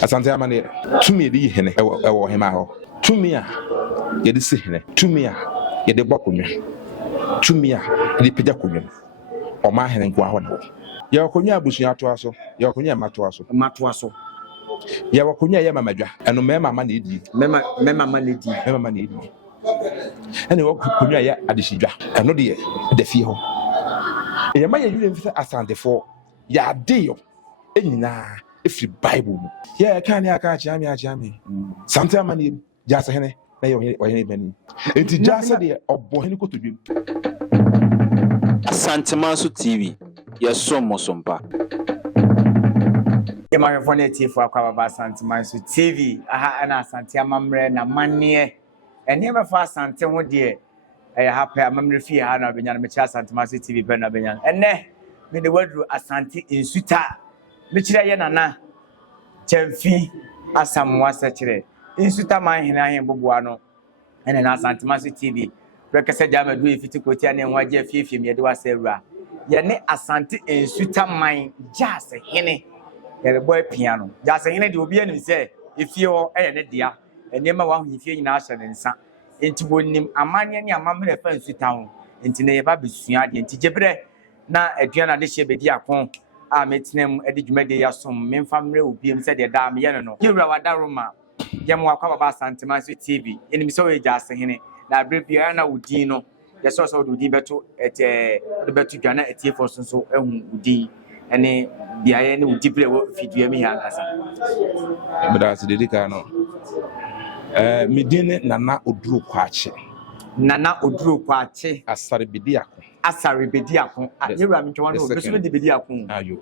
Asante Amanea, to me the hene, or him out. To me, ye the sihene, to me, ye the bokunya, to me, the pijakunya, or my hen and guano. Yakunya bushia to us, Yakunya matuaso. Yakunya Yamamaja, and no memma money, memma money. And you kunya ya adishija, and no dear, the feel. Yamaya, you didn't Asante for ya deal. If you Bible, yeah, can you catch Jammy? Sometimes Gyaasehene, or any penny. It is just a day of Bohemian to do. Asante TV, yes, so Mosomba. The microphone for Asante TV. Aha, and Asante Amamere na Amanea. And never fast Asante, oh dear. I have a memory fee. I have been a Asante TV, Benabian. And ne, me the word Asante Nsuta. Michira yana Chemfi asamwa sechire Nsuta man hina hen boboano ene na Asante TV rekese jama du efiti kotia ne nwaje afiefiem ye de wasawura ye ne Asante Nsuta man Gyaasehene ye boy piano Gyaasehene de obi anim se efie ho eye ne dia enema wa honifie nyina ahye ne nsa enti wonim Amanea ne Amamere fa Nsuta ho enti ne ye ba besua de enti jebre na aduana de hye bedi akon a metinem edi dwumade yasom memfamre obiem se de da me ye no yewura wadaroma yemwa kwa baba Asante TV enim se we Gyaasehene na brebia na wudin no ye so so wudin beto beto dwana etie for so ehun wudin ene biaye ne wudibre wo fidua mi hankasa But dedika no medine nana oduru kwache asare bediako yewura mentwa no beso de bediako ayo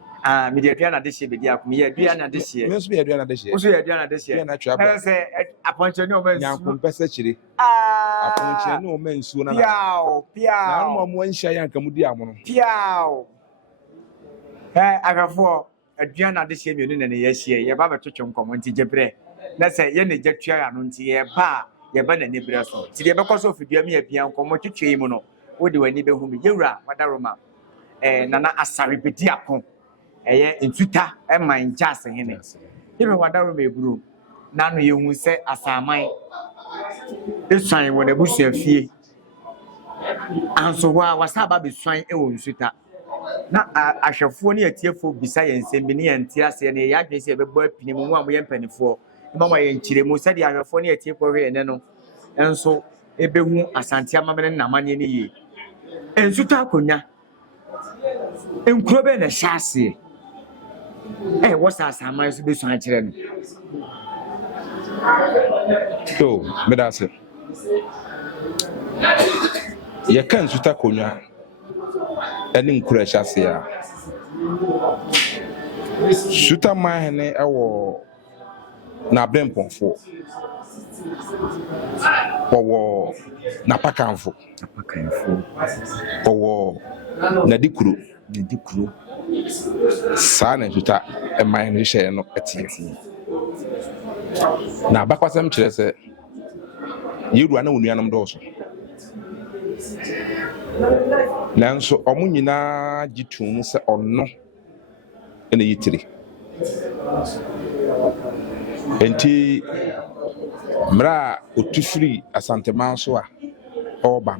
me de aduana de hye bediako me aduana de hye me so be aduana de hye wo so aduana de hye na twaba se aponche ne o mansu nyanko pese chire aponche ne o mansu na na no mo anhia yanka mudi amono piao agafo aduana de hye me no ne ye hye ye ba betwetwe nkomo nti jebre na se ye ne gyatua ya no nti ye ba ye ba na ne bre so ti ye bekoso ofidua me apia nkomo twetwe yi mu no wodi wani be hu me yewura wadaroma nana asare bediako eye Nsuta man Gyaasehene yewura wadaroma eburu nanu ye hu se asaman esuan wona busua fie anso wa wasaba besuan ewo Nsuta na ahwefo ne atiefo bisa ye nsem bi ne ye ntiase ne ye adwese ye bebo apini mu a mo ye mpanifo mama ye nkiremu se de ahwefo ne atiefo hwe ene no enso ebehu Asante Amamere na Amanea ne ye Nsuta akonya enkuro be na hyase wasa asaman so besu akire no to medase ye kan Nsuta akonya eni nkuro hyase ya Nsuta mahene ewo na bremponfo owo na pakanfo owo na dikuro sa na Nsuta man ne hye no etie na bakwasam kire se yewura na onuanom dɔɔso nanso ɔmo nyinaa gitum se ɔno ene yitire enti mra otufiri Asante so a ɔba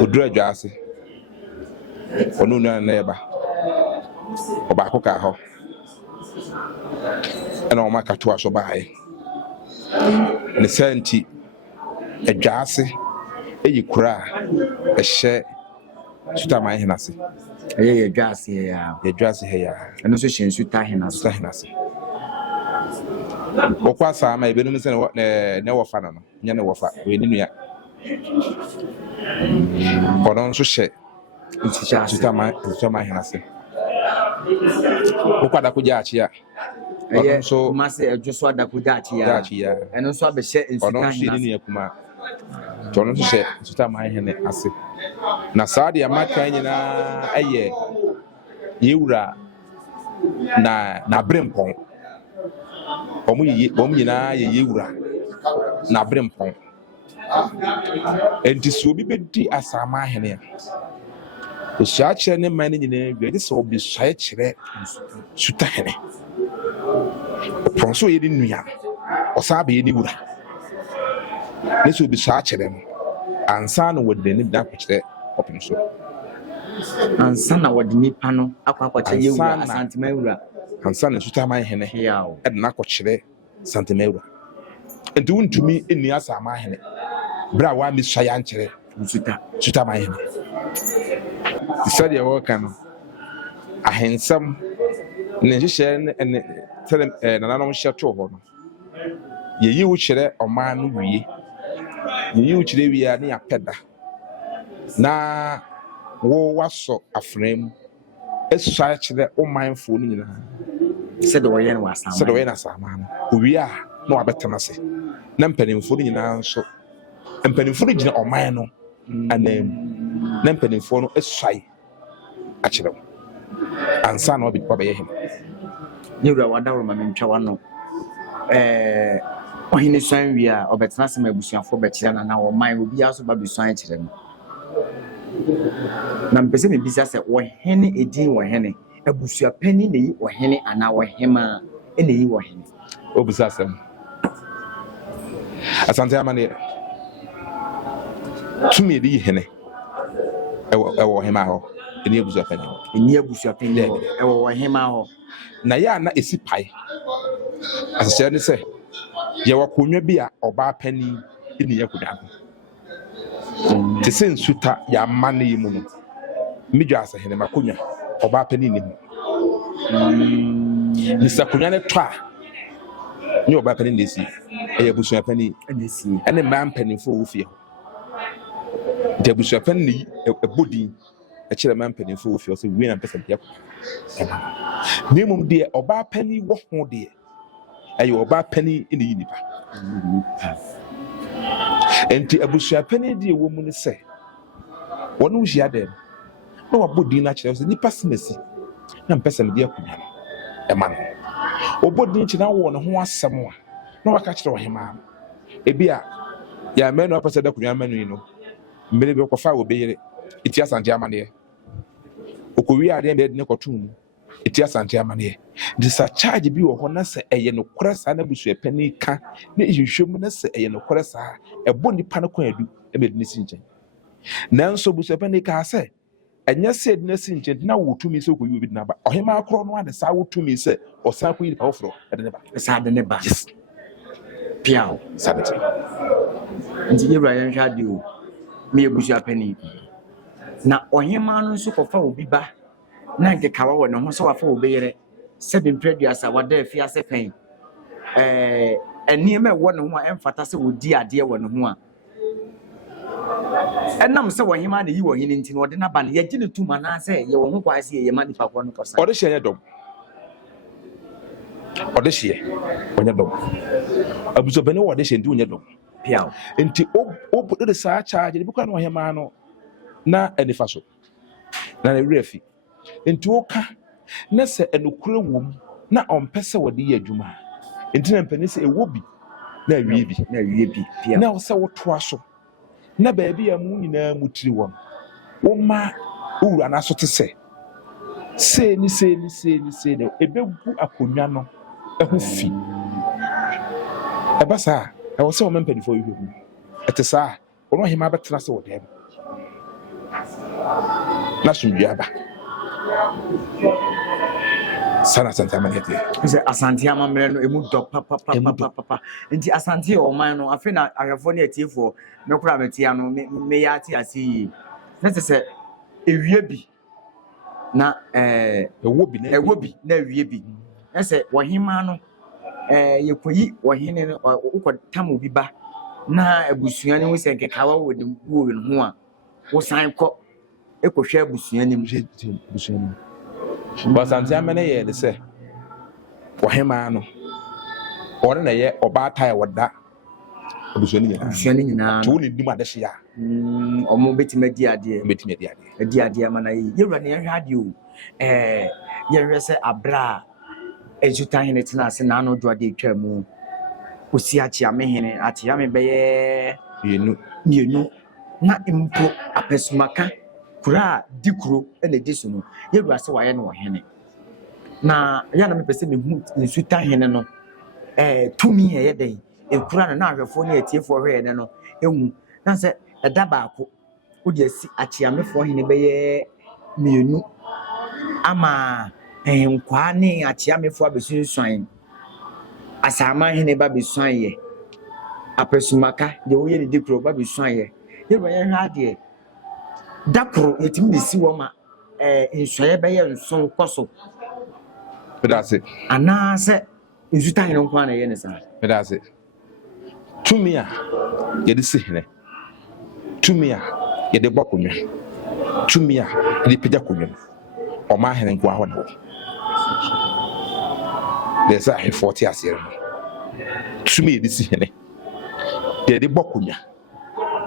odura Gyaase ɔno nua na eba ɔba ko ka ho ɛna ɔma kato aso baaye ne senti Gyaase eyi kura ɛhye Nsuta man henase ye Gyaasehene ya ɛno so hye Nsuta henase okwa sama ebenum se ne wofa no nya ne wofa we ni nua ɔno nso hye Nsuta man henase okwa da ko Gyaakye a ɔno nso mase edwoso da ko Gyaakye ya ɛno nso abɛhye Nsuta henase ɔno nso ni akuma ɔno nso hye Nsuta man hene ase na saa de amaka nyina ɛyɛ yewura na brempon omu nyina ye yewura na brempon enti so bi bedi asama hene a osua kire ne man nyina bi de so obi sua kire Nsuta hene from so ye didn't know or sabi any wood. This will be such a them and son would then nip that which they open so. And son, what the Nipano, Aqua, you are Asantehene, And son and Nsuta here, and Nakoche Asantehene. And doing to me in the Amamere. Brawa Miss Shayanchere, Nsuta my hen. The study of working a handsome musician and tell him an anonymous chateau. You share or man we. You today we are near Pedda. Na wo was so a frame. A such that all mindful said the way was said the way as a man. We are no better than say. Namping for the answer. And penny footage or mine, and then Namping for a shy. Actually, and son will be probably him. You know what I remember, Chawano. When in the same we are, or better not some bush for better, and our mind will be also by the science to them. Nampesimi business at or henny a deal or henny, a bush a penny or henny, and our hema in the or henny. Obsessum Asante Amanea. To me, the henny. I him out. In the bush penny. In near bush of penny, or him out. Nayana is a pie. As I said, say, you are Kunya beer or bar penny in the Yakudan. To send Nsuta, ya money moon. Gyaasehene Makunya or bar penny. Mr. Kunyana try. You are penny this year. A bush penny and this year, and a man penny for fear. The bush penny, a body, a chairman penny for fear, so win and person. Name dear or bar penny, what more dear? And you are bar penny in the universe. And to a bush penny, dear woman, say, what was she there? No, a body natural, the pessimism, and person, dear Kunya, a man. O body now one who was someone. No, I catch him. A beer, ya men up said the Kunya man, you know. Maybe a fire will be it. It's just Amanea. Okuya then made Necotum. It's just Amanea. This a charge be or honor say a yeno cress and a bush a penny can. You should say a yeno cress a bonny panaco a made missing. Now so bush a penny car say. And yes said nursing now to me so we would never. Or him our crown one the sour to me say or something offer at the never. Sad the never. Yes. Piao, Sanity. and the Ibrahim had you. Me a bush a penny. Now, or him man so for be back. Now the cow and no so for bear. 7 previous I was there, Fias a pain. And near me one who emphasis with dear one who. And I'm so him and you were in into what dinner band. Yet you 2 man say you won't quite see your money for 1%. Or the share dog. Or this year, when you're dog. I was a penny what they should do in your dog. Piao. Into put the side charge in the book on him, man. Na any faso. Na a refi. Into Oka, Nessa and Ukra womb, na on Pessa with the year Juma. Into Penny a wobby. Na weeby. Now, so what twasso. Na baby a moon in a mutri one. Oh, ma, oh, and I so to say. Say, no, a big a punyano, a hoofy. A bassa, I was so mempenny for you. At a sa, or him about trust with him. National Yaba Sana Santa Manette. Is Asante Amamere, a mood dog, papa. And the Asante or mine, I feel I have only a tea for no cravatiano, mayati, I see. Let's say, if you be na a would be, no, ye be. I said, Wahimano, you could eat Wahine or Tamu be back. Na a Busian was a cow with the woman who was I'm caught. Echo share Busian. But Amamere, they say, Wahimano, or in a year or bad tire what that. Busian now, only do my desia. Or more betty media, dear, dear man. You run here, had you. You're a bra. As you tie in it, and I know do a deep term. Usiachi Amahene at Yame Bay, you know, not impo a pesmaka, Kura, Dicro, and additional. You are so I know Henny. Now, Yanam Pessim Nsuta Hene, tumi ɛyɛ den ekura na ahwɛfoɔ ne atiefoɔ hwɛɛ ne no ehu na sɛ ɛda baako wode asi akyeamefoɔ hene bɛyɛ mmienu ama nkwaa ne akyeamefoɔ abɛsunsuan asaama hene ba bɛsuan yɛ apɛsumaka deɛ woyɛ ne di kuro ba bɛsuan yɛ yɛwura yɛhwɛ adeɛ da koro yɛtumi de si wɔ ma nsuayɛ bɛyɛ nson kɔ so Pedase. anaasɛ nsuta hene nko na ɛyɛ ne saa Pedase. Tumi a yɛde si hene. Tumi a yɛde bɔ konwa. Tumi a yɛde pagya konwa. Ɔma hene nko ahɔ na wɔ. Dɛsɛ ahwɛfoɔ te aseɛ no. Tumi yɛde si hene. Yɛde bɔ konwa.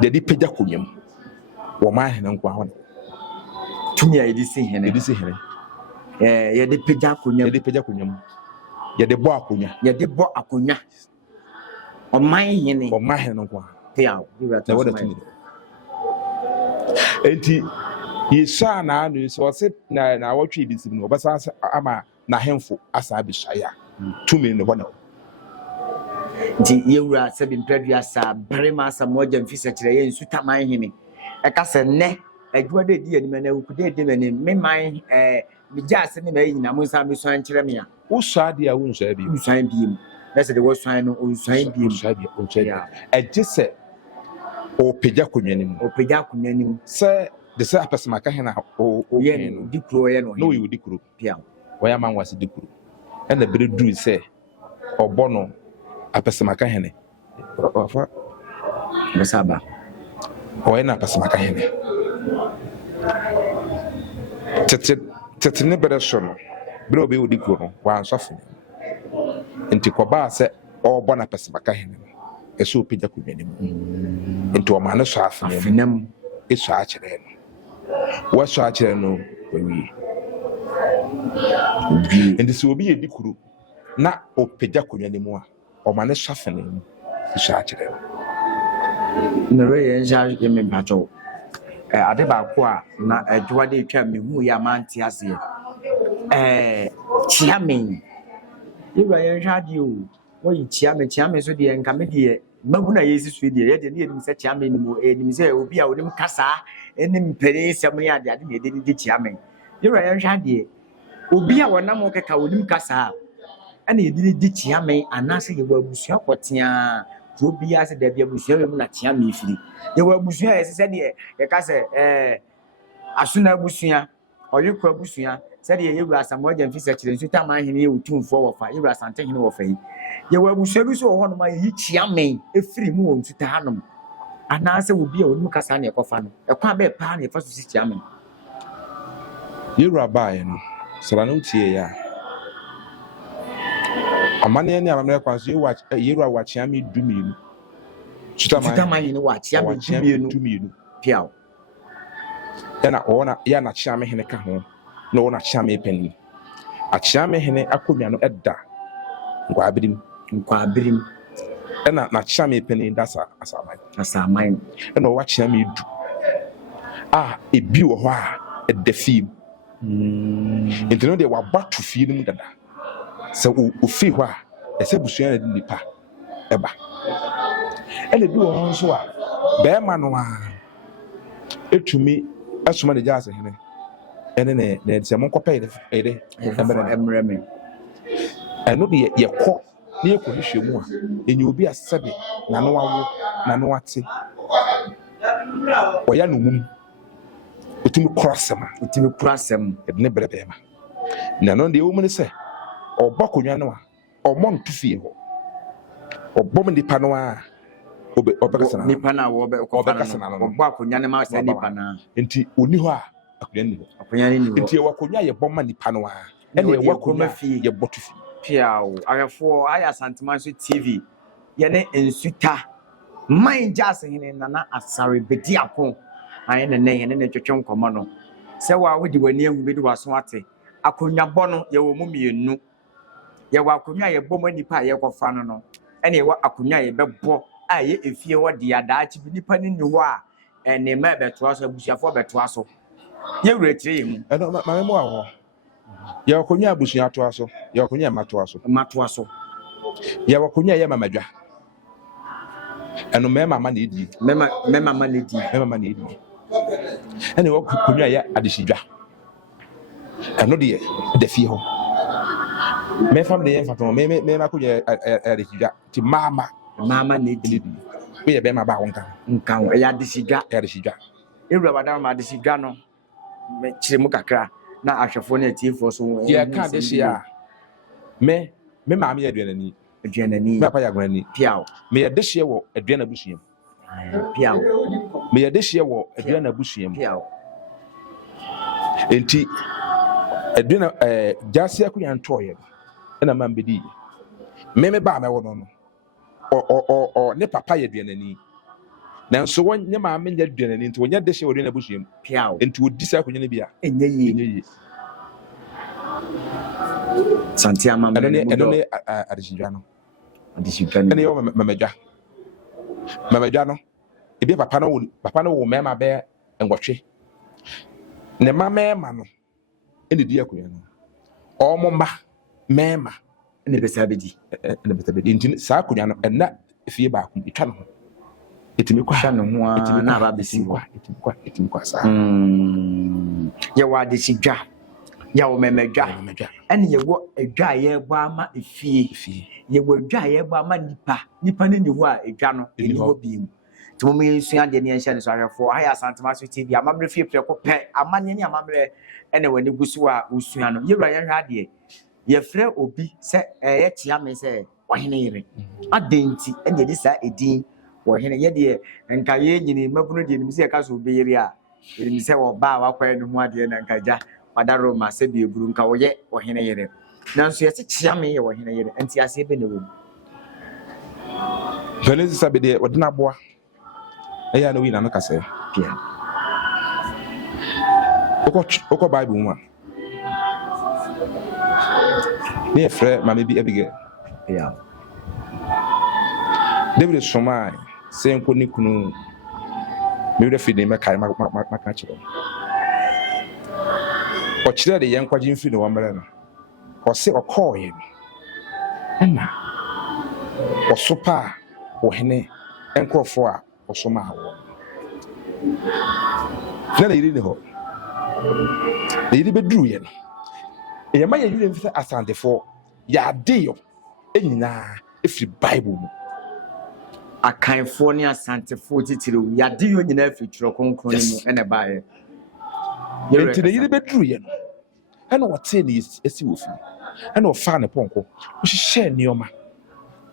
Yɛde pagya konwa mu. Ɔma hene nko ahɔ na wɔ. Tumi a yɛde si hene. Yɛde si hene. Yɛde pagya konwa. Yɛde pagya konwa mu. Yɛde bɔ akonwa. Yɛde bɔ akonwa. Ɔman hene. Ɔma hene nko ahɔ. Piaw. Na wɔda tumi. Enti yɛhyɛ na anu so ɔse na wɔtwe di sim no ɔbɛsa ama na hemfo asa abɛhyɛ a tumi ne hɔ na nti yɛwura sɛ bimpradua sa barima asam wɔgya mfisa kyerɛ yɛ Nsuta man hene ɛka sɛ nnɛ adwuma de di anim na wukude de m'anim me man Gyaasehene ne mayi nyina mo nsa bɛsuan kyerɛ me a wosua de a wonsua bi wonsuan biem na sɛ de wɔsuan no onsuan biem ɛgye sɛ ɔpagya konwa no mu ɔpagya akonnwa no mu sɛ de sɛ apɛsɛmaka hene a ɔyɛ no di kuro ɔyɛ no na ɔyɛ odi kuro piaw ɔyɛ ama nwase di kuro ɛna bere duru sɛ ɔbɔ no apɛsɛmaka hene ɔfa bɛsa ba ɔyɛ na apɛsɛmaka hene tete ne bere so no bere ɔbɛyɛ odi kuro no wansɔfo nti kɔbaa sɛ ɔbɔ na apɛsɛmaka hene no ɛsɛ ɔpagya konwa no mu nti ɔma no sɔ afenam ɛsɔ akyerɛ no wɔsɔ akyerɛ no wawie nti sɛ obi yɛ di kuro na ɔpagya konwa no mu a ɔma no sɔ afenam mu ɛsɔ akyerɛ no na yɛ nhyɛ yɛ me mpakyɛw ade baako a na adwowa de twa mehu yɛ amante aseɛ kyiame yɛwura yɛnhwɛ adeɛ o wɔyi kyiame so deɛ nka me deɛ mahu na yɛsi so deɛ yɛde ne yɛnim sɛ kyiame nim sɛ obi a wonim kasaa ɛnim mpɛne sɛm ne ade na yɛde ne di kyiame yɛwura yɛnhwɛ adeɛ obi a wɔnam kɛka wonim kasaa ɛna yɛde ne di kyiame anaasɛ yɛwɔ abusua kɔtea kuro biara sɛ dabi abusua wɔ mu na kyiame efiri yɛwɔ abusua yɛsɛ sɛ deɛ yɛka sɛ asona abusua ɔyekɔ abusua sɛdeɛ yɛwura asamoagya mfisa kyerɛ Nsuta man hene yɛ otumfoɔ wɔfa yɛwura Asantehene wɔfa yi yɛwɔ abusua bi so wɔ hɔnom a yɛyi kyiame efiri mu wɔ Nsuta hanom anaasɛ obi a onim kasa na ɛkɔfa no ɛkwan bɛɛ paa na yɛfa so si kyiame yɛwura baeɛ no sra no tie ya Amanea ne Amamere kwan so yɛwura wɔ kyiame 12 Nsuta man hene wɔ kyiame 12 piaw ɛna ɔwɔ yɛ na kyiame hene ka ho na ɔwɔ na kyiame panin akyiame hene akonnwa no ɛda nkwabirim ɛna na kyiame panin da asaman ɛna ɔwɔ kyiame 10 a ebi wɔ hɔ a ɛda fie nti no deɛ wabɔ to fie no mu dada sɛ ofiri hɔ a ɛsɛ busua na de nipa ɛba ɛna bi wɔ hɔ nso a bɛrima no a etumi ɛsoma de Gyaasehene ɛne ne sɛ monkɔpɛ yɛde ɛmmerɛ me ɛno de yɛkɔ na yɛkɔhwehwɛ mu a ɛnyɛ obi a sɛbe nano awo nano ate ɔyɛ no mum ɔtumi kora asɛm ɛde ne brɛ bɛrima na ɛno deɛ ɛwɔ mu ne sɛ ɔbɔ konwa no a ɔmmɔ nto fie hɔ ɔbɔ mu nipa no a ɔbɛkasa na nipa na ɔbɛkasa na ɔbɔ akonwa no ma sɛ nipa na nti ɔni hɔ a akonwa ni hɔ nti ɛwɔ akonwa yɛbɔ ma nipa no a ɛne ɛwɔ akonwa yɛbɔ to fie piaw ahwɛfoɔ ayɛ Asantema so TV yɛne Nsuta man Gyaasehene nana asare bedi ako ayɛ nene yɛne ne twetwe nkɔmɔ no sɛ wa wodi wani ahu bi de waso ate akonwa bɔ no yɛwɔ mu mmienu yɛwɔ akonwa yɛbɔ mu nipa a yɛkɔfa no ɛne yɛwɔ akonwa yɛbɛbɔ a yɛ efie hɔ de adaakye bi nipa ne ni hɔ a ɛne ma bɛtoa so abusuafoɔ bɛtoa so yɛwura tire yɛ mu ɛno ma me mu a hɔ yɛwɔ akonwa abusua toa so yɛwɔ akonwa matoa so Ya wakunya ya mamadwa. Eno mema ma na edi. Mema ma na edi. Mema ma na edi. Ene wakunya ya adishidwa. Eno de fie ho. Me fam de enfato me ma kunya adishidwa. Ti mama na edi. We ye be ma ba wonka. Nkan ya adishidwa. Ya adishidwa. Ewura badam ma adishidwa no. Me kire mu kakra na ahwefo na atiefo so. Ya ka de hia. Me maame ya aduanani. Aduanani. Me papa ya aduanani. Piao. Me ya de hia wo aduana busuam. Piao. Me ya de hia wo aduana busuam. Piao. Enti aduana Gyaasehene akunya ntoye. Na man bedi. Me ba me wo no. O ne papa ya aduanani. Na nso wonye maame nya aduanani nti wonya de hia wo aduana busuam. Piao. Enti wodi sa akunya ne bia. Enye yi. Asante Amamere. Eno ne adishidwa no. Adishidwa no. Ene yo mamadwa. Mamadwa no. Ebi papa no wo mema be ngwotwe. Ne mema no. Ene di akunya no. Omo mba mema ene besa bedi. Ene besa bedi. Nti sa akunya no ena fie ba ku etwa no ho. Etimi kwa no ho na ba besi ho. Etimi kwa sa. Ye wa adishidwa. Ya wo memadwa. Ene ye wo adwa ye bo ama efie. Ye wo adwa ye bo ama nipa ne ni ho a adwa no eni ho bi mu. Timo me sua de ne enhye ne so ahwefo ha ya Asantehene TV Amamere fie preko pe amanye ne Amamere ene wani gusu a usua no ye wura ye hwa de ye frɛ obi sɛ ye tia me sɛ ɔhene yere adenti ene de sa edin ɔhene ye de nka ye nyini mabunu de nim sɛ ka so obi yere a nim sɛ wo ba wa kwa ne ho ade na nka gya wadaro ma sɛ bi eburu nka wo ye ɔhene yere nanso ye tia me ye ɔhene yere enti ase be ne wo Venezi sabede odina boa eya no wi na no kase pia oko Bible mu a ne frɛ mama bi Abigail pia David Somai senko ni kunu me wura fi de makai maka kyerɛ o kyerɛ de yɛn kwagye mfi ne wɔmre no o se ɔkɔɔ yɛ na ɔsopa ɔhene nkrɔfo a ɔsoma awo na yiri ne ho yiri beduru yɛ no yɛ ma yɛ yiri mfi asantefo yɛ adeyo enyina efiri Bible mu akanfo ne asantefo titire yɛ adeyo nyina efiri twerɛ kronkron mu ene bae enti yiri beduru yɛ no ɛna wɔte ne esi wo fi ɛna ɔfa ne pɔnkɔ o hyehyɛ nneɔma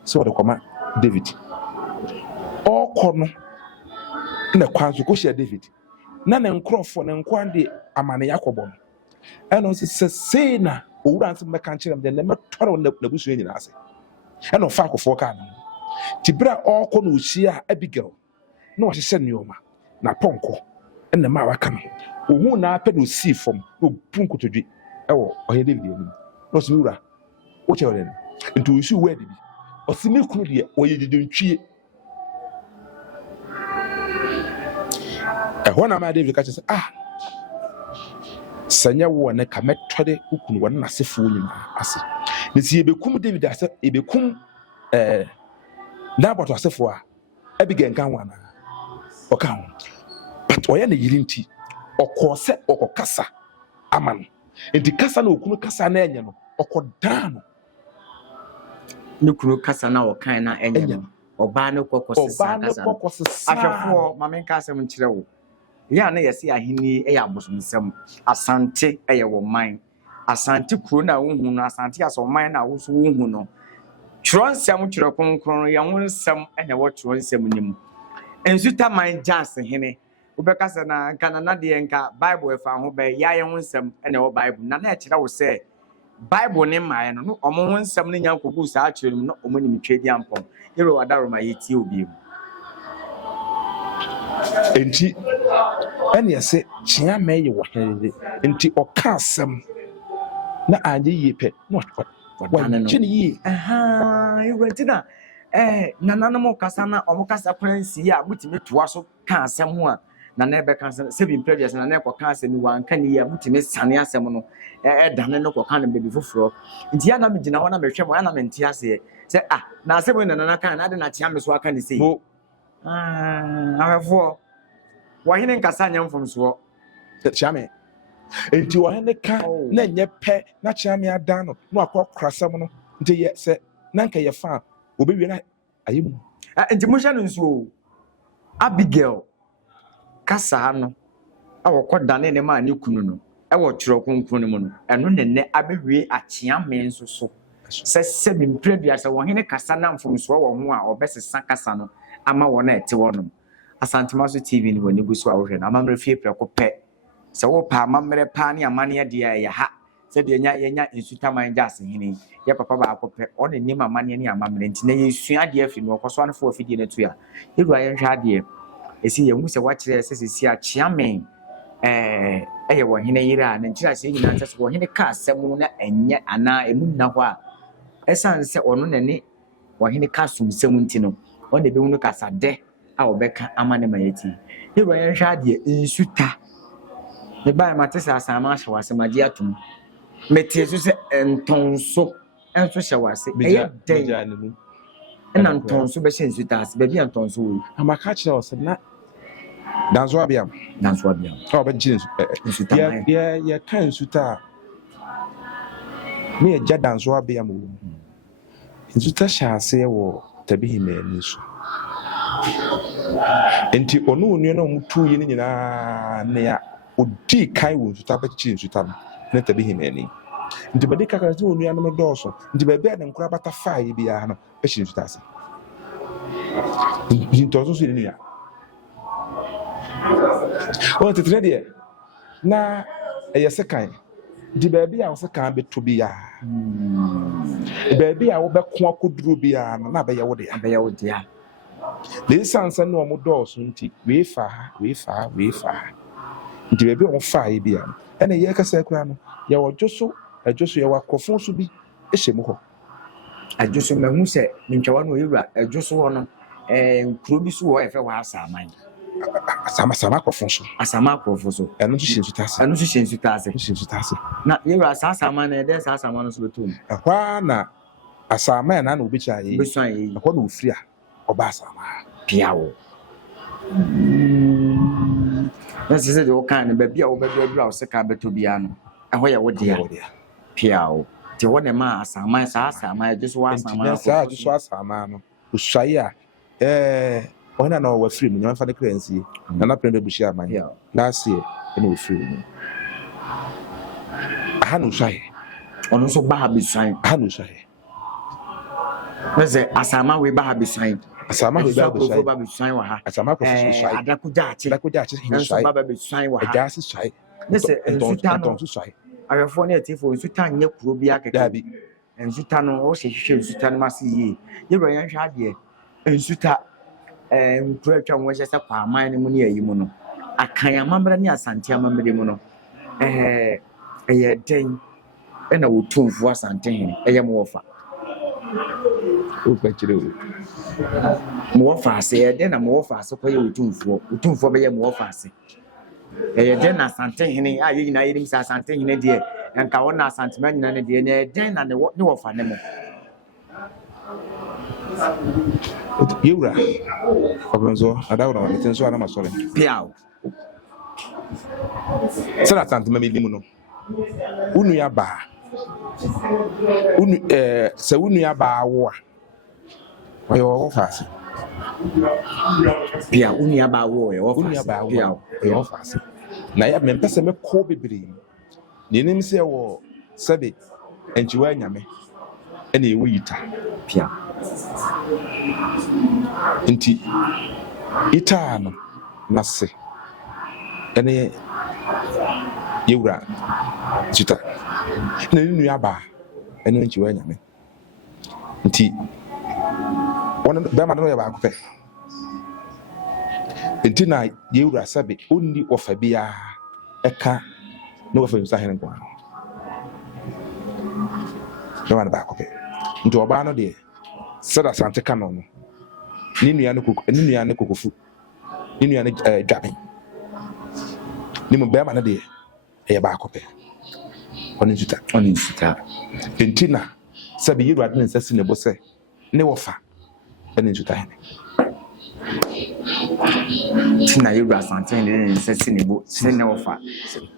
sɛ ɔde kɔma David ɔkɔ no na kwan so kɔhyia David na ne nkrɔfo ne nkwan de Amanea akɔbɔ no ɛna sɛ sei na owura nsɛm bɛka nkyerɛ m de na mɛtɔre na busua nyina ase ɛna ɔfa akɔfoɔ kaa no tibra ɔkɔ no ohyia Abigail na wɔhyehyɛ nneɔma na pɔnkɔ ɛna ma waka no ohu na apɛ na osii fam na opu nkotodwe ɛwɔ ɔyɛ David anim na ɔsɛ wura wokyɛ ɔdɛ no nti osi word bi ɔsɛ me kunu deɛ ɔyɛ didintwie ɛhɔ na ma David ka kyerɛ sɛ sanya wo ne ka metɔde ukunu wɔ na asefo nyinaa ase ne si ebekum David ase ebekum na bɔtɔ asefo a Abigail kan wana ɔka ho but ɔyɛ ne yiri nti ɔkɔ sɛ ɔkɔkasa ama no nti kasa na okunu kasa na enye no ɔkɔdaa no ne kunu kasa na ɔkan na enye no ɔbaa ne kɔkɔsesa kasa ahwɛfo ma menka asɛm nkyerɛ wo ya na yɛse ahini ɛyɛ abosomsɛm Asante ɛyɛ wɔ man Asante kuro na wo hu no Asante asɔ man na wo so wo hu no twerɛ nsɛm twerɛ kronkron yɛ ho nsɛm ɛna wɔ twerɛ nsɛm nim Nsuta man Gyaasehene wobɛka sɛ na nka na deɛ nka Bible ɛfa ho bɛ yɛ ho nsɛm ɛna wɔ Bible na ɛkyerɛ wo sɛ Bible ne maaɛ no ɔmo ho nsɛm ne nyankopɔ saa kyerɛ no ɔmo nim twɛdi ampɔm yɛrɛ wadaroma yɛtie obi mu enti ɛne yɛsɛ kyea mɛyɛ wɔ hɛnde enti ɔka asɛm na anye yie pɛ na wɔgye ne yie ɛwuratina nananom kasa na ɔmo kasa kwan si a mutimi toa so ka asɛm ho a na na be kan se bi previous na na ko kan se ni wan kan ya mutime sane asem no dane no ko kan baby foforo nti ya na me gina ho na me hwe mo ya na me ntia se na asem no na kan na de na chia me so aka ni sei afefo wo hene nkasa nya mfom so chia me enti wo hene ka na nye pe na chia me adan no no akokrasam no nti ye se na nka ye fa obewie na ayimu enti mo hye no nso Abigail kasa no awọ dane ne ma ne kunu no ɛwɔ kyerɛ kronkron mu no ɛno ne ne abewie akyea me nso so sɛ bi mpredua sɛ wɔn hene kasa na mfomso wɔ ho a ɔbɛsesa kasa no ama wɔn a ɛte wɔnom Asantema so TV ni wɔn gu so a wɔhwɛ na Amamere fie prɛko pɛ sɛ wo pa Amamere pa ne Amanea deɛ yɛ ha sɛ deɛ yɛnya Nsuta man Gyaasehene yɛ papa baako pɛ ɔne nim Amanea ne Amamere nti na yɛsua adeɛ afi no ɔkɔ so anfo afidie no to ya yɛdua yɛhwɛ adeɛ esi yɛhu sɛ wakyerɛ sɛ sisi akyea me ɛyɛ wɔ hene yire a ne nkyerɛ sɛ nyina sɛ wɔ hene ka asɛm na ɛnyɛ ana emu nna hɔ a ɛsan sɛ ɔno na ne wɔ hene ka sumsɛm nti no ɔno de behu no kasa de a ɔbɛka ama ne ma yɛti yɛwɔ yɛhwɛ adeɛ Nsuta ne ba ma te sɛ asama hyɛ wasɛm agye atom mete so sɛ ntonso ɛnso hyɛ wase ɛyɛ dɛn ɛna ntonso bɛhyɛ Nsuta ase baabi a ntonso wɔ amaka kyerɛ wɔ sɛ na danso abiam oh but jeans yeah kan Nsuta me ya danso abiam wo Nsuta hyase wo Asantehene ni so enti ono onua na mutu yi ni nyina ne ya odi kai wo Nsuta ba chi Nsuta no na Asantehene ni nti bade kaka se onua no dɔɔso nti ba bia ne nkura bata fa yi bia no ba chi Nsuta ase nti so ni ya o tetre de na sekan di baabi a sekan beto bia baabi a wo bɛko akoduro bia na bɛyɛ wo de le sansa no mo dɔɔso nti we fa nti baabi a wo fa yi bia ɛna yɛ kasa kura no yɛ wo dwoso yɛ wakɔfo so bi ɛhyɛ mu hɔ adwoso mahu sɛ ntwawa no yɛwura adwoso hɔ no nkuro bi so wɔ ɛfɛ wɔ asaman asama akɔfo so ɛno so hyɛ Nsuta ase na yɛwura asama na ɛdɛ asama no so betom ɛhɔ na asama na obi kya yi ɛhɔ na ofiri a ɔba asama piawo na sɛ de wokan ne baabi a wobɛdura wo sɛ ka bɛtɔ bia no ɛhɔ yɛ wo dea piawo te hɔ ne ma asama ɛgye so wɔ asama no osuae a ona na wa free mu nyama fa de kransie na na prende bushi amanye last year ene we free mu aha no shaye ono so ba ha bisan aha no shaye meze asama we ba ha bisan asama we ba bisan wa ha asama ko so shaye adakugya hin shaye ba bisan wa ha Gyaase shaye meze Nsuta no shaye awefo na etifo Nsuta nye kuro bi akeka bi Nsuta no o hwehwe Nsuta no mase yi yebra yan hwa ade Nsuta nkura twa mo hyɛ sɛ kwaaman no mu ne ayi mu no akan Amamere ne Asante Amamere mu no ɛyɛ den ɛna wotumfo Asantehene ɛyɛ mo wɔfa o pɛkyerɛ o mo wɔfa ase ɛyɛ den na mo wɔfa ase kɔ yɛ wotumfo bɛyɛ mo wɔfa ase ɛyɛ den na Asantehene a yɛ nyina yɛnim sɛ Asantehene deɛ nka wɔn na Asantema nyina ne deɛ ɛyɛ den na ne wɔfa ne mo yewura ọbụnzo adawura ma metin so ana masore piao sira Asantema mi limu no unu ya ba se unu ya ba wo a oyo wo fase pia unu ya ba wo yo yo fase na ya me pese me ko bebiri ni nim se wo sebe enchiwa nyame ena ewu yita pia nti itano nase ene yewura Nsuta na ninu aba ene nchiwa nyame nti wona be ma no ya ba akopɛ nti na yewura sabe onni ofa bia ɛka no ofa Asantehene kwa no ma ba akopɛ nti oba no de sɛda Asante ka no ni nua ne kokofu ni nua ne dwabe Nimu bɛrima no deɛ ɛyɛ baako pɛ ɔne Nsuta enti na sɛ bi Yewurade ne nsa si ne bo sɛ ne wɔfa ɛne Nsutahene tina Yewura Asantehene ne nsa si ne bo sɛ ne wɔfa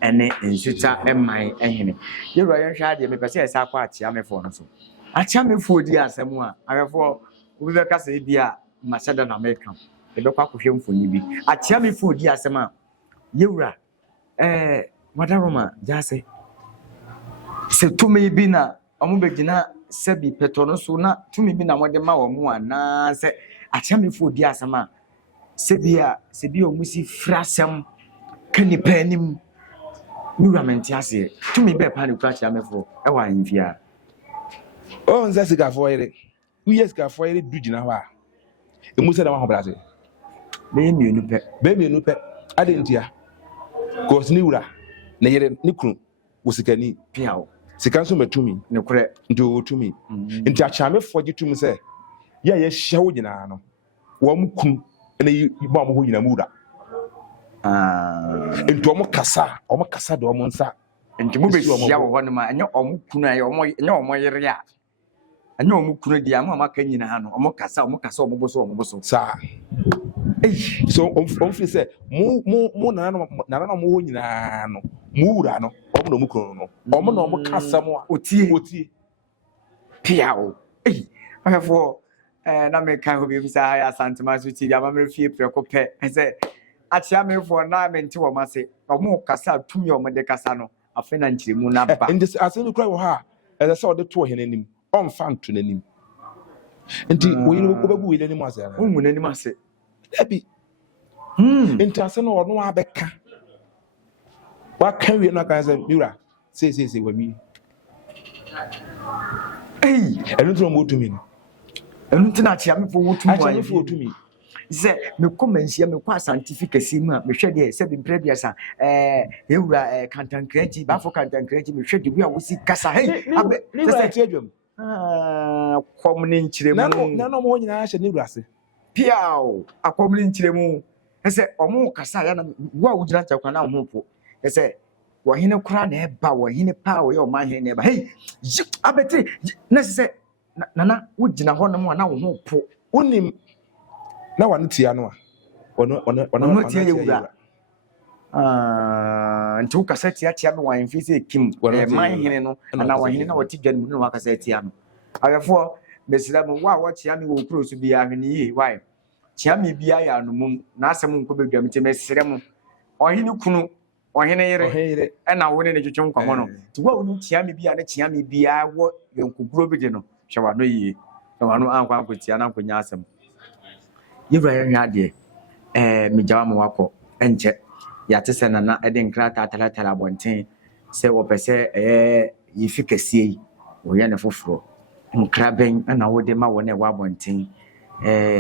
ɛne Nsuta ɛman ɛhene Yewura yɛhwɛ adeɛ mepɛ sɛ yɛsa akɔ Akyeamefoɔ no so Akyeamefoɔ di asɛm a ahwɛfoɔ obi bɛka sɛ bi a mahyɛda na America ɛbɛkɔ akɔhwɛ mfoni bi Akyeamefoɔ di asɛm a Yewura Madaroma Gyaasehene sɛ tumi bi na ɔmo bɛgyina sɛbi pɛtɔ no so na tumi bi na wɔde ma wɔn mu anaa sɛ Akyeamefoɔ di asɛm a sɛbi ɔmo si frasɛm ka nipa anim Yewura mente aseɛ tumi bɛɛ pa ne kura Akyeamefoɔ ɛwɔ ahemfie o nsa sikafoɔ yere woyɛ sikafoɔ yere du gyina hɔ a emu sɛ dɛm ahobrɛase bɛyɛ mmienu pɛ ade ntia kɔs ne wura ne yere ne kunu wɔ sikani piaw sika nso matumi ne korɛ nti ɔtumi nti Akyeamefoɔ gye tum sɛ yɛ yɛhyɛ wo nyinaa no wɔn kunu ɛna yi ba mo ho nyinaa mu wura nti wɔn kasa de wɔn nsa nti mo bɛhyia wɔ hɔ no ma ɛnyɛ ɔmo kunu a ɛnyɛ ɔmo yere a ɛnyɛ ɔmo kunu deɛ ama aka nyinaa no ɔmo kasa ɔmo bo so saa so ɔmo fi sɛ mo nana mo ho nyinaa no mo wura no ɔmo na ɔmo kunu no ɔmo na ɔmo kasa mo a otie piaw ahwɛfoɔ na meka ho bi saa ya Asante ma so ti dia Amamere fie prɛko pɛ sɛ Akyeamefoɔ na mente wɔ ma se ɔmo kasa tumi ɔmo de kasa no afei na nkyeremu na ba nti asɛm bi kura wɔ ha ɛsɛ sɛ ɔde to ɔhene anim ɔmfa nto n'anim nti wɔyere wobɛgu wɔyere anim ase ana ɔmu n'anim ase dabi nti asɛ no ɔno abɛka waka wie no aka sɛ Yewura sei wami ɛno nti na ɔmo tumi no ɛno nti na Akyeamefoɔ wɔ tumi sɛ mekɔ manhyia mekɔ Asante fi kɛseɛ mu a mehwɛ deɛ sɛ bimprɛ biasa Yewura kantankranti baafo kantankranti mehwɛ de wi a wosi kasa abɛ sɛ tie adwam akɔm ne nkyerɛmu na ɔmo nyinaa hyɛ ne wura ase piaw akɔm ne nkyerɛmu ɛsɛ ɔmo kasa ya na wo a wogyina kyakwa na ho po ɛsɛ wɔhene kora na ɛba wɔhene pa a wɔyɛ ɔman hene na ɛba abɛtire na sɛ nana wogyina hɔ nom a na wo ho po wonim na wane tia no a ɔno tia Yewura nti wo kasa tia no wɔn mfi sɛ kim man hene no ana wɔhene na wɔte dwa no mu na wakasa tia no awɛfoɔ mesira mo wo a wɔkyea me wɔ kuro so biara hwene yie wae kyea me biara yɛ anomum na asɛm nkɔ bɛdwam nti mesrɛ mo ɔhene kunu ɔhene yere ɛna wo ne ne twetwe nkɔmɔ no nti wo a wo kyea me biara ne kyea me biara wɔ yɛnkoguro bi de no hwɛ wano yie na wano ankɔ akɔtia na ankɔnya asɛm Yewura yɛhwɛ adeɛ megyawa ma wakɔ ɛnkyɛ yɛate sɛ nana ɛde nkrataa talatala abɔnten sɛ wɔpɛ sɛ yɛfi kɛseɛ yi wɔyɛ ne foforɔ nkrabɛn ɛna wode ma wɔ ne ɛwɔ abɔnten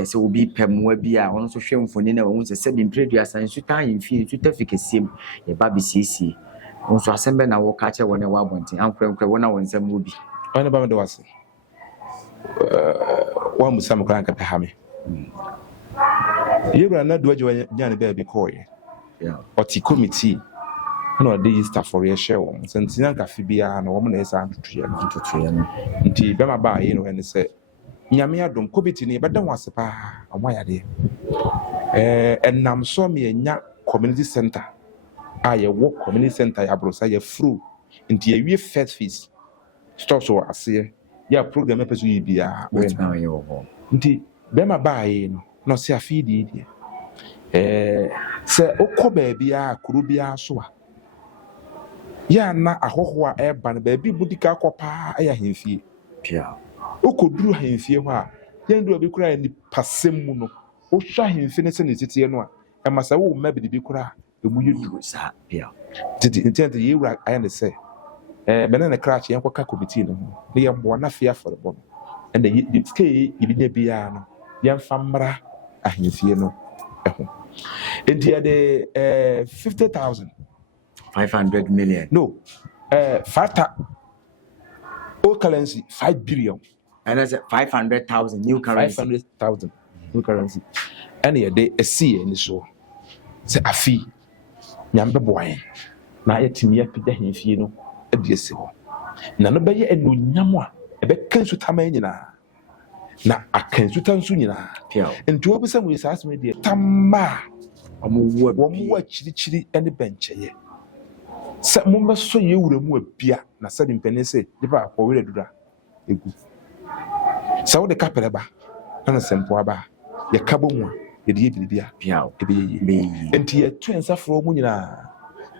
sɛ obi pɛ mmoa bi a ɔno nso hwɛ mfoni na wɔn sɛ sɛbi mprɛduasa Nsuta ahemfie Nsuta fi kɛseɛ mu yɛba bɛsiesie nso asɛm bɛ na wɔka kyɛ wɔ ne ɛwɔ abɔnten ankorɛnkorɛ wɔn a wɔn nsɛm wɔ bi ɔne ba me de wase wɔn musa me koraa nkɛpɛ ha me Yewura na do agye nyane baabi kɔɔyɛ ɔte committee na ɔde East afɔre ɛhyɛ wɔn sɛ ntina nkafe biara na wɔn na ɛsɛ ntotoyɛ no nti bɛma baa yi no ɛne sɛ nyame adom committee ne bɛda wɔn ase paa ɔmo ayadeɛ ɛnam so mmiɛnya community center a yɛwɔ community center yɛ aborosa yɛ furu nti yɛwie first phase stores wɔ aseɛ yɛ program ɛpɛ so yɛ biara nti bɛma baa yi no na ɔsɛ afei deɛ sɛ wokɔ baabi a kuro biara so a yɛ na ahɔho a ɛba no baabi mu di ka akɔ paa ɛyɛ ahemfie wokɔduru ahemfie hɔ a yɛn do abi koraa nipasɛm mu no wohwɛ ahemfie no sɛ ne titeɛ no a ɛma sɛ wo mma biribi koraa ɛmu yɛ duru saa nti Yewura ayɛ ne sɛ bɛne ne krakye yɛnkɔka committee no ho na yɛmmoa na afei afɔrebɔ no ɛna sika yɛbinya biara no yɛmfa mmara ahemfie no ɛho nti yɛde 50,000 500 million no 5 old currency 5 billion and that's 500,000 new currency 500,000 new currency ɛna yɛde ɛsi yɛn ni so sɛ afi nyambe boy na yetimi yapida hemfie no ade esi ho na no beye enunyam a ebe kan sutaman nyina na akan sutansu nyina nti obi sɛ mu yɛ asɛm de tamma ɔmo chiri ene bencheye sɛ mo mɛso yɛ wura mu abia na sɛ de mpane sɛ nipa akɔ wura dura egu sɛ wo de kapere ba na sempo aba yɛ kabo mu a yɛ de bibia ebe yɛ nti yɛ tu ensafro mu nyina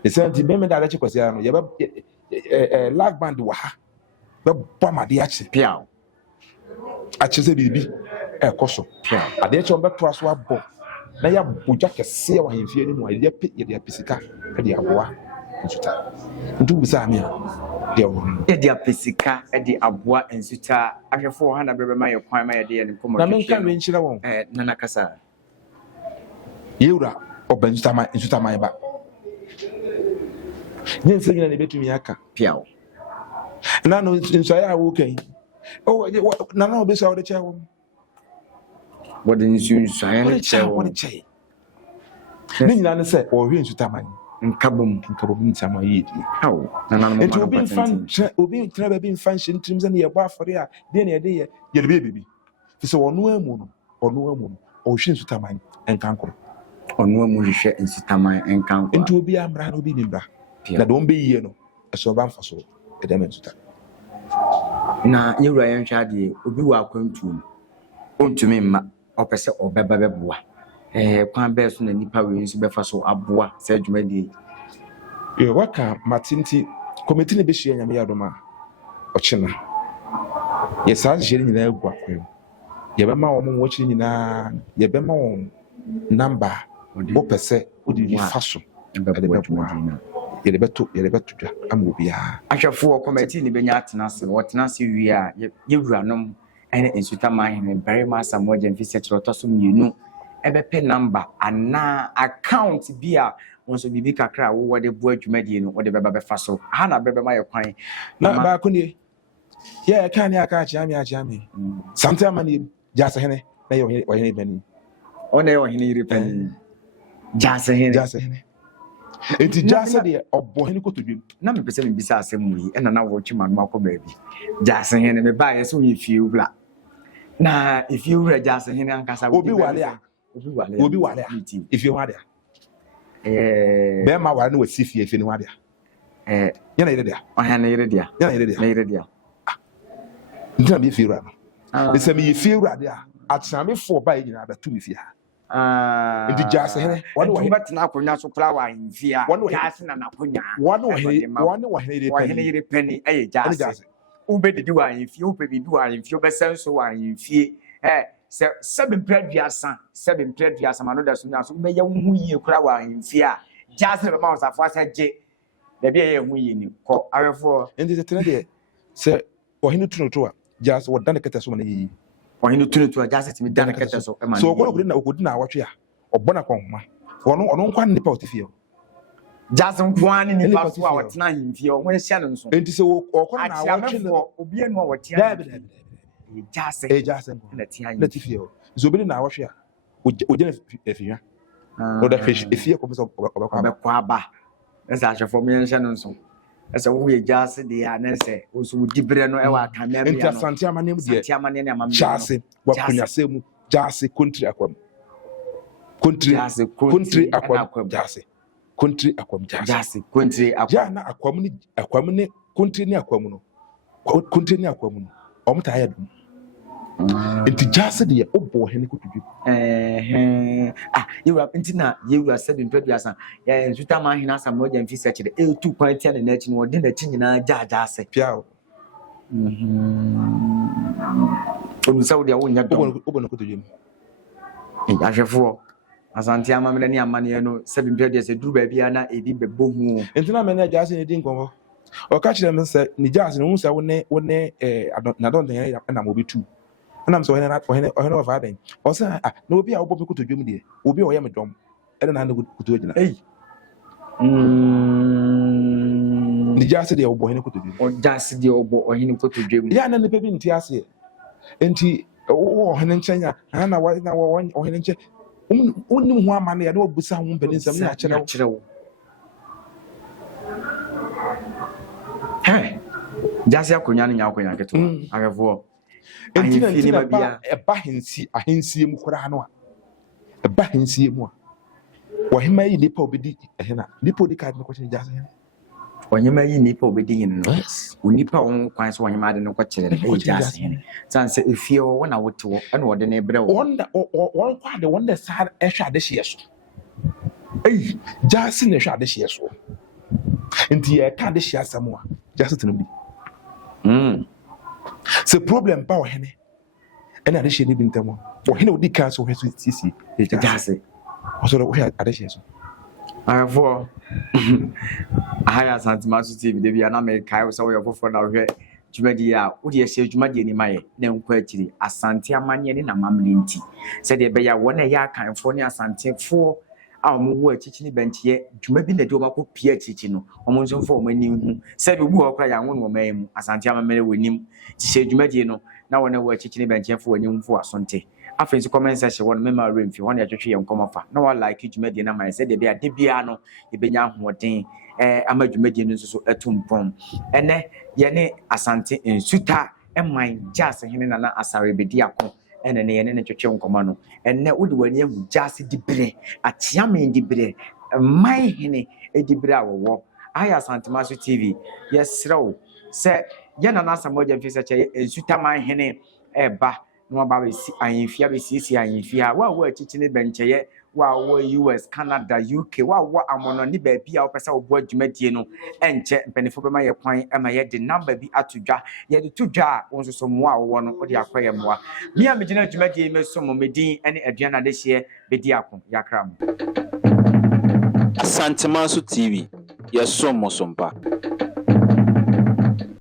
Asante bɛmɛ da adakye kwasi ano yɛbɛ lag band wɔ ha bɛbɔ amade akye piao akye sɛ biribi ɛkɔ so adeɛ kyɛ wɔbɛto aso abɔ na yɛabɔ gya kɛseɛ wɔ ahemfie no mu a yɛde apɛ sika de aboa Nsuta nti wobisa me a deɛ wɔ no yɛde apɛ sika de aboa Nsuta ahwɛfo wɔ ha na bɛbɛma yɛ kwan ma yɛde yɛ ne nkɔmmɔ na menka me nkyerɛ wɔn nana kasa yɛwura ɔba Nsuta man ba nyense nyina ne betumi aka piao na no nsoya a wo kan na na obi sa wo de che wo what the nsoya ne che wo ne nyina ne se o hwe Nsuta man nkabom ntama yidi aw na na mo obi tena ba bi mfan hye ntrim ze ne yɛbɔ afɔre a de ne yɛde yɛ bebi fi se ɔno amu no o hwe Nsuta man enkankoro ɔno amu hwehwɛ Nsuta man enkankoro nti obi amra na obi nimbra na de ombe yie no eso ba mfa so edem Nsuta na yewura yɛn hwɛ ade obi wɔ akwantum ontumi mma ɔpɛsɛ ɔbɛba bɛboa kwan bɛɛ so na nipa wei nso bɛfa so aboa sɛ adwumadie yo waka matinti committee ne behia nyame yadoma ɔkyena yɛsa hyɛ nyina agu akwan yɛbɛma wɔn mo wɔkyerɛ nyina yɛbɛma wɔn number wopɛsɛ wodi ni fa so ɛbɛboa yɛrebeto dwa amu bia ahwɛfo committee ne benya atena ase wɔtena ase wie a yewura nom ɛne Nsuta man hene barima asamoja mfi sɛ kyerɛ ɔtɔ so mmienu ɛbɛpɛ number ana account bi a wɔnso bibi kakra a wɔde boa adwumadie no wɔde bɛba bɛfa so ha na bɛbɛma yɛ kwan na ba ko nie yɛ ka ne aka akyia me Asante Amamere Gyaasehene na yɛ ɔhene bani ɔna yɛ ɔhene yiri pani Gyaasehene enti Gyaase de ɔbɔhene kotodwem na me pese me bisa asɛm mu yi ɛna na wɔtwe manoma akɔ baabi Gyaasehene me ba yɛ so yɛ fie wura na ifie wura Gyaasehene ankasa obi wale a ifie wale a bɛma wale no wasi fie ifie no wale a yana yere dia ɔhene yere dia ntina bi fie wura no bisa me fie wura dia atsamefo ba yi nyina bɛtu me fie ha nti Gyaasehene wɔne wɔn bɛtena akonnwa so kora wɔ ahemfie a Gyaase na nakonnwa wɔne yere pani ɛyɛ Gyaase wobɛdidi wɔ ahemfie wopɛ biribi wɔ ahemfie wobɛsɛ nso wɔ ahemfie sɛbe mpere duasa ma no da so nya so bɛyɛ wo hu yie kora wɔ ahemfie a Gyaase na bɛma wɔsafo asɛ gye baabi a yɛ hu yie ni kɔ awɛfoɔ nti sɛ tena deɛ sɛ ɔhene tunoto a Gyaase wɔda ne kɛtɛ so ma no yɛyi ɔhene tunoto a Gyaase tumi da ne kɛtɛ so ma no so ɔkɔkɔdi na awɔtwe a ɔbɔ na kɔnhoma ɔno nkwa nipa ɔte Gyaase nkwa ne nipa so a wɔtena ahemfie ɔmo ahyia no nso nti sɛ ɔkɔ na awɔtwe no obi enu a wɔte Gyaase na tifie so obi na awɔtwe a ogye afihwa ɔda efie kɔm sɛ ɔbɛkɔ aba ɛsɛ ahwɛfo mo yɛnhyɛ no nso ɛsɛ wo yɛ Gyaase de a na ɛsɛ oso wodi bere no ɛwɔ akamea bia no nti Asante Amamere mu deɛ Amamere ne Amamere Gyaase wakunyase mu Gyaase kontri akwam Gyaase akwam ya na akwam ne kontri ne akwam no ɔmo ta ayɛ dum nti Gyaase de ɔbɔ ɔhene kotodwe yewura nti na yewura sɛbi mpɛduasa yɛ Nsuta man hene asamoja mfi sɛ kyerɛ ɛtu kwan tia ne n'akyi no wɔde n'akyi nyinaa Gyaase piao ɔnu sɛ wode a wonyɛ dɔm ɔbɔ no kotodwe mu ahwɛfoɔ Asante Amamere ne Amanea no sɛbi mpɛduasa duru baabi a na ebi bɛbɔ hu nti na mena Gyaase ne di nkɔmmɔ ɔka kyerɛ me sɛ ne Gyaase no hu sɛ wo ne nadɔntɛn na mo bi tu anam so ɔhene of aden ɔsɛ na obi a wobɔ me kotodwom deɛ obi a ɔyɛ me dɔm ɛna na koto gyina ne Gyaase deɛ ɔbɔ ɔhene kotodwom Gyaase deɛ ɔbɔ ɔhene kotodwom ya na nipa bi nti ase nti ɔhene nkyɛn a na ɔhene nkyɛn wonim ho ama no yɛ na wabusa ho mpani nsɛm ne akyerɛ wo Just ya kunya no nya kunya keto. Agafo. Entina ba ahensie mu kora no a ba ahensie mu a wahema yi nipa obedi ehena nipa odi card no ko Gyaasehene Wanyema yi nipa obedi hin no unipa on kwan so wanyema de no ko kyere Gyaasehene sanse efie wo na wote wo na wode na ebre wo won kwa de won de sa ehwa ade hye so Gyaasehene ehwa ade hye so nti e ka ade hye asam a Gyaasehene bi se problem ba ohene ena ade hye ni bi ntamo ohene odi kan so heso sisi Gyaasehene osoro wo ade hye so Agafo. Ahaya Asante TV de bia na me kai so we fofo na hwe dwumadi a wo de hye dwumadi ni maye na nkwa akiri Asante Amanea ni na mamle nti se de be ya wona ya kanfo ni Asantefo a omo wo achichi ni benchie dwuma bi na de obako pia achichi no omo nso fo omo anim hu se bi bu okra ya nwo no mamu Asante Amamere wonim ti hye dwumadi no na wona wo achichi ni benchie fo wonim fo Asante afensi comment section won mema remfi won ya twetwe yem komafa na wa like dwumadi na maye se de bia de bia no e benya ahoden amadwumadi no nso atumpom ene ye ne Asante Nsuta eman Gyaasehene na asare bedi akọ ene ne ye ne twetwe nkoma no ene wode wani ahu Gyaase dibire atiame dibire man hene edibire awowo aya Asante TV yesrew se ye na asamoja mfisa che Nsuta man hene eba no ba we si ahemfia be si ahemfia wa achichi ne bencheye wa US Canada UK wa amono ni ba bia opesa obo adwumadie no enche mpanifo be ma ye kwan ema ye de number bi atodwa ye de todwa wonso so mo a wo no ode akoye moa mi a megina adwumadie meso mo medin ene aduana de hye bedi akon yakram Asante TV, yes, so Mosompa.